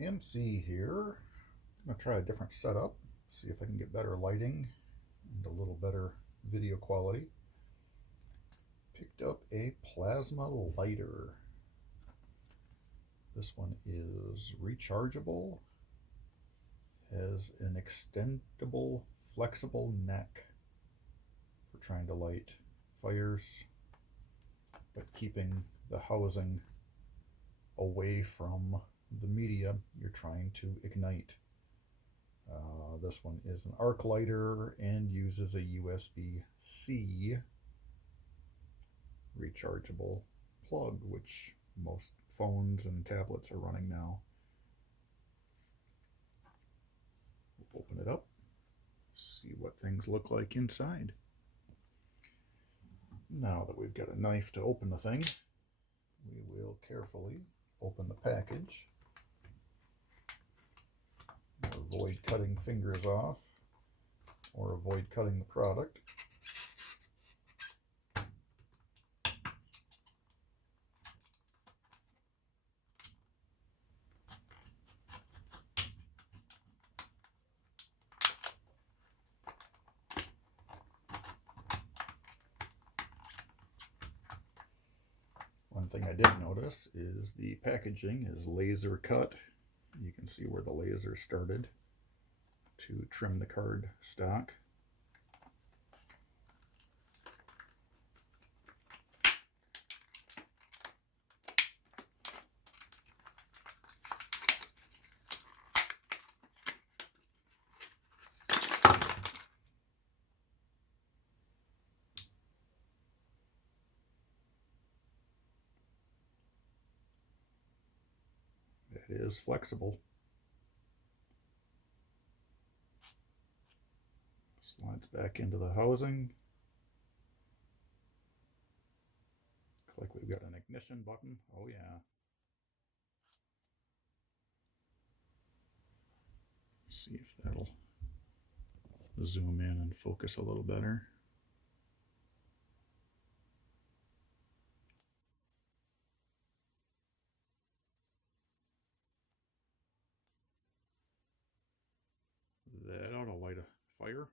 MC here. I'm going to try a different setup, see if I can get better lighting and a little better video quality. Picked up a plasma lighter. This one is rechargeable, has an extendable, flexible neck for trying to light fires, but keeping the housing away from the media you're trying to ignite. This one is an arc lighter and uses a USB-C rechargeable plug, which most phones and tablets are running now. We'll open it up, see what things look like inside. Now that we've got a knife to open the thing, we will carefully open the package. Avoid cutting fingers off or avoid cutting the product. One thing I did notice is the packaging is laser cut. You can see where the laser started to trim the card stock. It is flexible. Slides back into the housing. Looks like we've got an ignition button. Oh yeah. See if that'll zoom in and focus a little better. That ought to light a fire.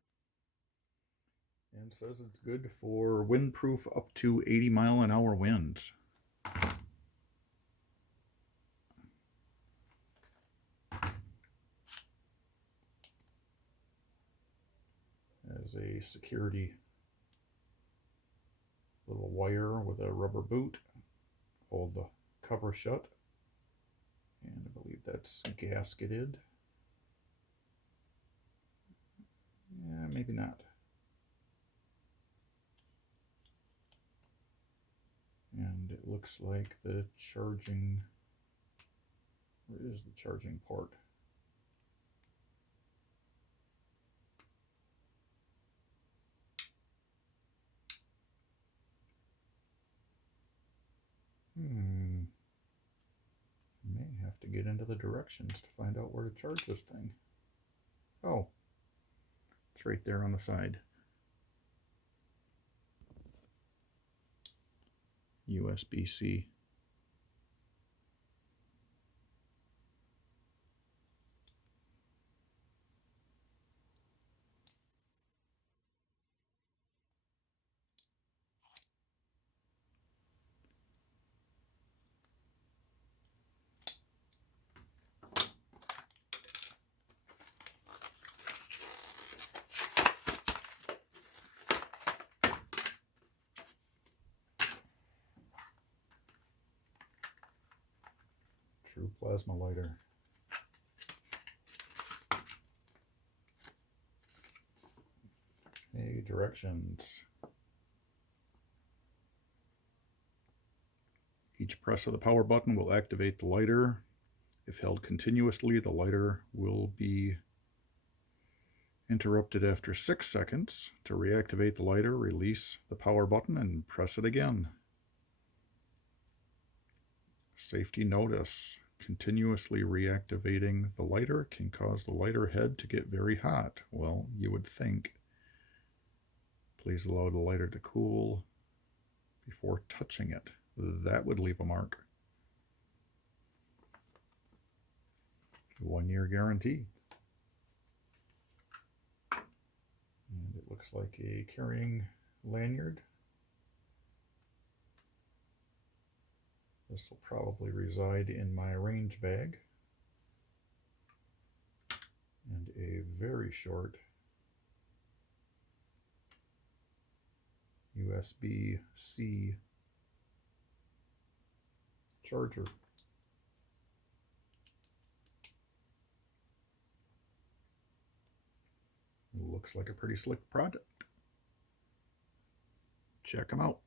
And says it's good for windproof up to 80-mile-an-hour winds. As a security little wire with a rubber boot, hold the cover shut, and I believe that's gasketed. Yeah, maybe not. And it looks like the charging, where is the charging port? May have to get into the directions to find out where to charge this thing. Oh, it's right there on the side. USB-C. True plasma lighter. Hey, directions. Each press of the power button will activate the lighter. If held continuously, the lighter will be interrupted after 6 seconds. To reactivate the lighter, release the power button and press it again. Safety notice. Continuously reactivating the lighter can cause the lighter head to get very hot. Well, you would think. Please allow the lighter to cool before touching it. That would leave a mark. 1-year guarantee. And it looks like a carrying lanyard. This will probably reside in my range bag. And a very short USB-C charger. Looks like a pretty slick product. Check them out.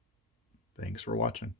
Thanks for watching.